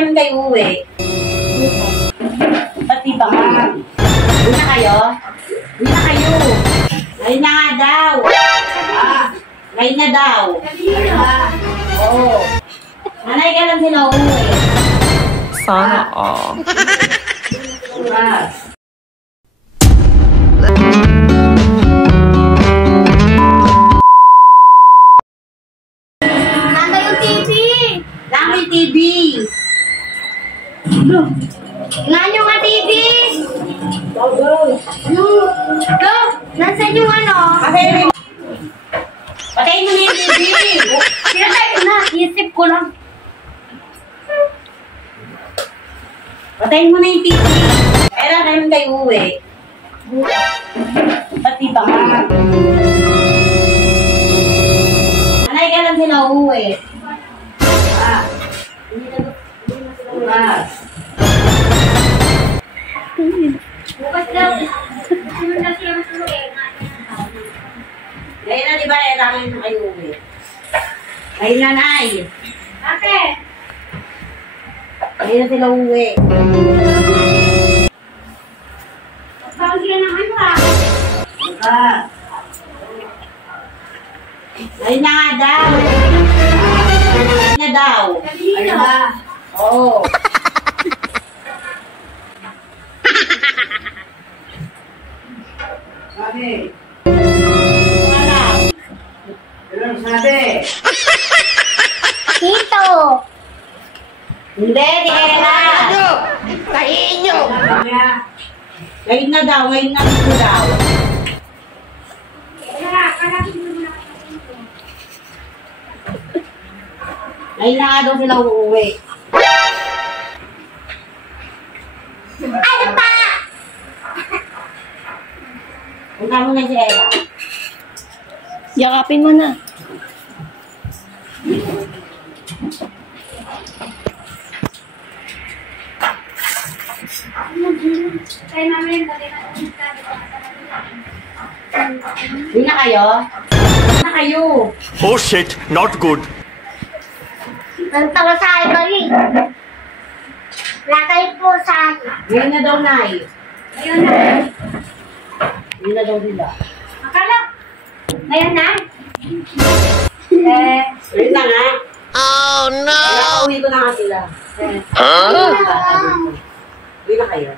kailan kayo uwi? Pati ba nga? Uwi na kayo? Uwi na kayo. Ngayon na nga daw. Ngayon na daw. Oo. Nanay ka lang sila uwi. Sana all. TV. Nga nyo nga TV. Go. Nasaan yung ano? Patayin mo na yung TV. Pinatay ko na. Isip ko lang. Patayin mo na yung TV. Kailan kayo uwi? Pati ba nga? Nanay ka lang sila uwi. Bukas daw. Ngayon na, di ba? Kailangan na kayo uwi. Ngayon na, Nay. Ate. Ngayon na sila uwi. Bakit sila naman ba? Ngayon na nga daw. Ngayon na daw. Ayun na. Oo. Sabi. Wala. Ilang sabi? Tito. Hindi, di kailan. Tahiin nyo! Ngayon na daw, ngayon na dito daw. Ngayon na nga daw sila uuwi. Ano pa? Punta mo na si Ella. Yakapin mo na. Kaya namin Hindi na kayo? Hindi na kayo. Oh shit, not good. ang tawa sa akin ba rin? Lakay po sa akin. Ngayon na daw, Nay. Ayun na. Ngayon na daw sila. Akala. Ngayon na? Ngayon na nga. Oh no! Kaya uwi ko na nga sila. Huh? Uwi na kayo.